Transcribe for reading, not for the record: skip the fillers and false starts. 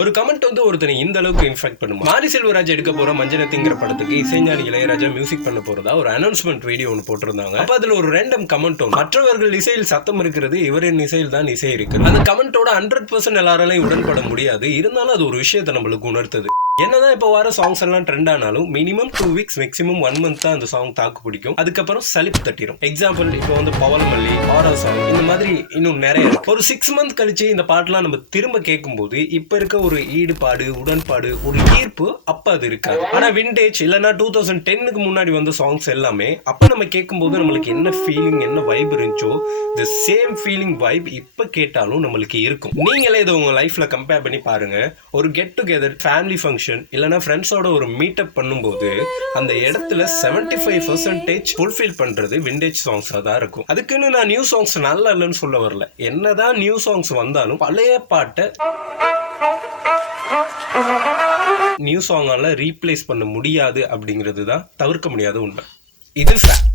ஒரு கமெண்ட் வந்து ஒருத்தனை இந்த அளவுக்கு இன்ஃபெக்ட் பண்ணுமா? மாரி செல்வராஜ் எடுக்க போற மஞ்சனத்திங்கிற படத்துக்கு இசைஞானி இளையராஜா மியூசிக் பண்ண போறதா ஒரு அனௌன்ஸ்மெண்ட் வீடியோ ஒன்று போட்டிருந்தாங்க. அப்ப அதுல ஒரு ரேண்டம் கமெண்ட் ஒன்று, மற்றவர்கள் இசையில் சத்தம் இருக்கிறது, இவரின் இசையில் தான் இசை இருக்கு. அந்த கமெண்டோட 100% எல்லாராலையும் உடன்பட முடியாது. இருந்தாலும் அது ஒரு விஷயத்தை நம்மளுக்கு உணர்த்தது. என்னதான் இப்போ வர சாங்ஸ் எல்லாம் ட்ரெண்ட் ஆனாலும் மினிமம் 2 வீக்ஸ் மேக்ஸிமம் 1 மந்த் தான் அந்த சாங் தாக்கு பிடிக்கும். அதுக்கப்புறம் சலிப்பு தட்டிடும். எக்ஸாம்பிள் இப்போ வந்து பவளமல்லி, ஆரா சாங், இந்த மாதிரி இன்னும் நிறைய இருக்கு. ஒரு 6 மந்த் கழிச்சு இந்த பாட்டுலாம் நம்ம திரும்ப கேட்கும்போது இப்ப இருக்க ஒரு ஈடுபாடு, உடன்பாடு, ஒரு ஈர்ப்பு அப்ப அது இருக்காது. ஆனா விண்டேஜ் இல்லைன்னா 2010க்கு முன்னாடி வந்த சாங்ஸ் எல்லாமே அப்ப நம்ம கேட்கும்போது நம்மளுக்கு என்ன ஃபீலிங், என்ன வைப் இருந்துச்சோ the சேம் ஃபீலிங் வைப் இப்ப கேட்டாலும் நம்மளுக்கு இருக்கும். நீங்களே இதை உங்க லைஃப்ல கம்பேர் பண்ணி பாருங்க. ஒரு கெட் டுகெதர், ஃபேமிலி ஃபங்க்ஷன் இல்லைன்னா ஃப்ரெண்ட்ஸோட ஒரு மீட்டப் பண்ணும்போது அந்த இடத்துல 75% ஃபுல்ஃபில் பண்றது விண்டேஜ் சாங்ஸா தான் இருக்கும். அதுக்குன்னு நான் நியூ சாங்ஸ் நல்லா இல்லைன்னு சொல்ல வரல. என்னதான் நியூ சாங்ஸ் வந்தாலும் பழைய பாட்டை நியூ சாங்கால ரீப்ளேஸ் பண்ண முடியாது அப்படிங்கிறது தான் தவிர்க்க முடியாத உண்மை. இது ஃபேக்ட்.